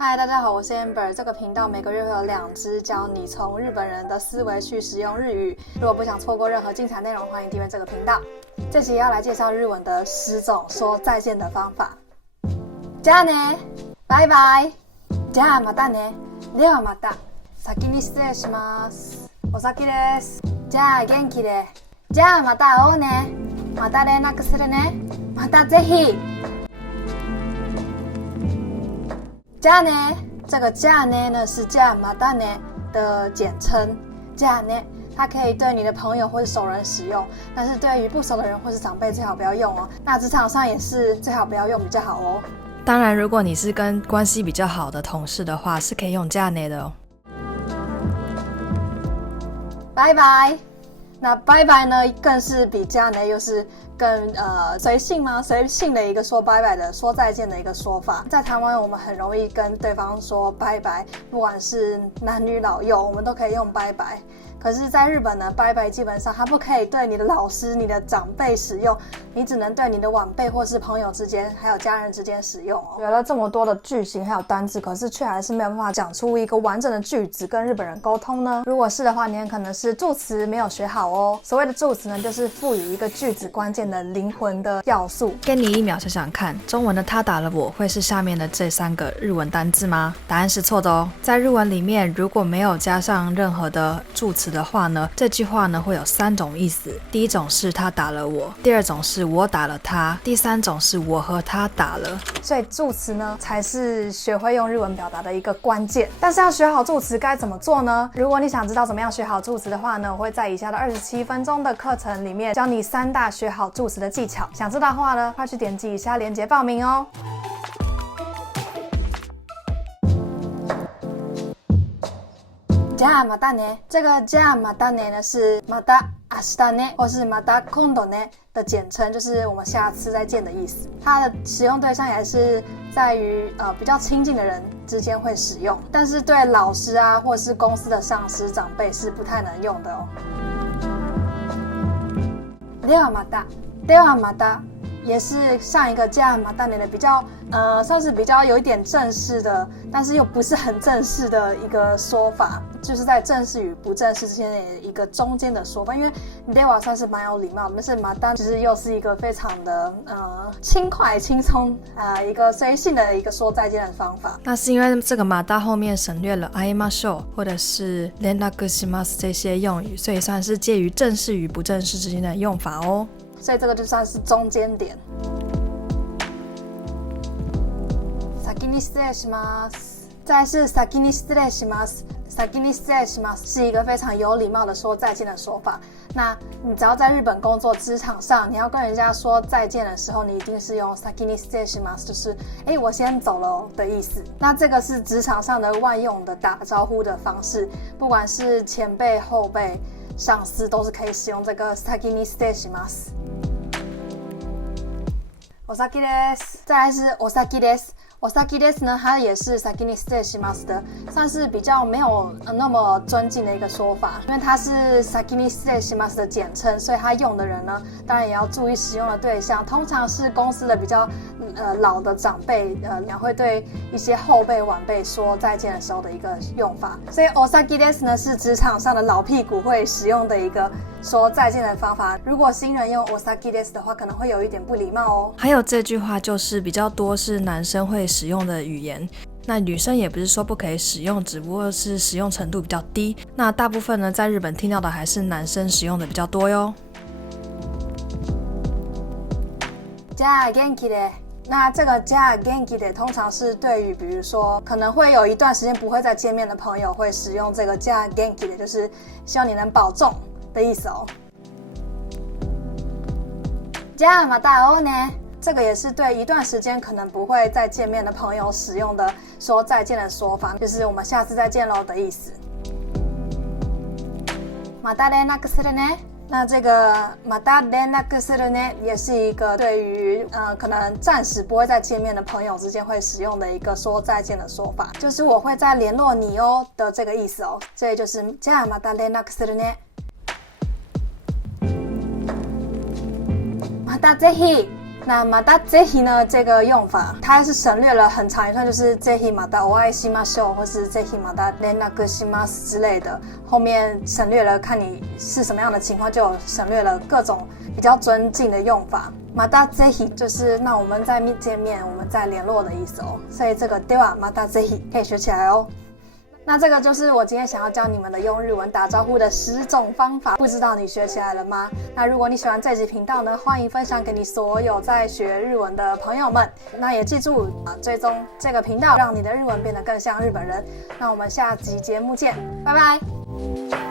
嗨，大家好，我是 Amber。这个频道每个月会有2支教你从日本人的思维去使用日语。如果不想错过任何精彩内容，欢迎订阅这个频道。这集要来介绍日文的10种说再见的方法。じゃあね、バイバイ。じゃあまたね。ではまた。先に失礼します。お先です。じゃあ元気で。じゃあまた会おうね。また連絡するね。またぜひ。じゃあね，这个じゃあね呢是じゃあまたね的简称。じゃあね，它可以对你的朋友或是熟人使用，但是对于不熟的人或是长辈最好不要用哦。那职场上也是最好不要用比较好哦。当然，如果你是跟关系比较好的同事的话，是可以用じゃあね的哦。拜拜。那拜拜呢，更是比じゃあね又是更随性吗？随性的一个说拜拜的、说再见的一个说法。在台湾，我们很容易跟对方说拜拜，不管是男女老幼，我们都可以用拜拜。可是，在日本呢，拜拜基本上它不可以对你的老师、你的长辈使用，你只能对你的晚辈或是朋友之间，还有家人之间使用哦。学了这么多的句型还有单字，可是却还是没有办法讲出一个完整的句子跟日本人沟通呢？如果是的话，你很可能是助词没有学好哦。所谓的助词呢，就是赋予一个句子关键的灵魂的要素。给你1秒想想看，中文的他打了我会是下面的这3个日文单字吗？答案是错的哦。在日文里面，如果没有加上任何的助词的话呢，这句话呢会有3种意思。第一种是他打了我，第2种是我打了他，第3种是我和他打了。所以助词呢才是学会用日文表达的一个关键。但是要学好助词该怎么做呢？如果你想知道怎么样学好助词的话呢，我会在以下的27分钟的课程里面教你3大学好助词的技巧。想知道的话呢，快去点击以下链接报名哦。じゃあまたね，这个じゃあまたね呢是また明日ね或是また今度ね的简称，就是我们下次再见的意思。它的使用对象也是在于比较亲近的人之间会使用，但是对老师啊或是公司的上司长辈是不太能用的哦。ではまた，ではまた也是上一个じゃあまたね的比较算是比较有一点正式的，但是又不是很正式的一个说法，就是在正式与不正式之间的一个中间的说法。因为では算是蛮有礼貌，但是また其实又是一个非常的轻快轻松一个随性的一个说再见的方法。那是因为这个また后面省略了会いましょう或者是連絡します这些用语，所以算是介于正式与不正式之间的用法哦。所以这个就算是中间点。先に失礼します。再来是先に失礼します。先に失礼します是一个非常有礼貌的说再见的说法。那你只要在日本工作职场上，你要跟人家说再见的时候，你一定是用先に失礼します，就是我先走了的意思。那这个是职場上的万用的打招呼的方式，不管是前辈、后辈、上司都是可以使用这个先に失礼します。お先です。再来是お先です。お先です呢，它也是先に失礼します的，算是比较没有那么尊敬的一个说法，因为它是先に失礼します的简称，所以它用的人呢，当然也要注意使用的对象，通常是公司的比较老的长辈，会对一些后辈晚辈说再见的时候的一个用法。所以お先です呢是职场上的老屁股会使用的一个说再见的方法。如果新人用お先です的话，可能会有一点不礼貌哦。还有这句话就是比较多是男生会使用的语言，那女生也不是说不可以使用，只不过是使用程度比较低。那大部分呢，在日本听到的还是男生使用的比较多哟。じゃあ元気で。那这个じゃあ元気で通常是对于比如说可能会有一段时間不会再见面的朋友会使用这个じゃあ元気で，就是希望你能保重的意思哦。じゃあまた会おうね。这个也是对一段时间可能不会再见面的朋友使用的说再见的说法，就是我们下次再见咯的意思。また連絡するね。那这个また連絡するね也是一个对于可能暂时不会再见面的朋友之间会使用的一个说再见的说法，就是我会再联络你哦的这个意思哦。这就是じゃあまた連絡するね。またぜひ。那またぜひ呢这个用法，它是省略了很长一段，就是ぜひまたお会いしましょう，或是ぜひまた連絡します之类的，后面省略了看你是什么样的情况，就省略了各种比较尊敬的用法。またぜひ就是那我们再见面，我们再联络的意思哦。所以这个ではまたぜひ可以学起来哦。那这个就是我今天想要教你们的用日文打招呼的10种方法，不知道你学起来了吗？那如果你喜欢这集频道呢，欢迎分享给你所有在学日文的朋友们。那也记住追踪这个频道，让你的日文变得更像日本人。那我们下集节目见，拜拜。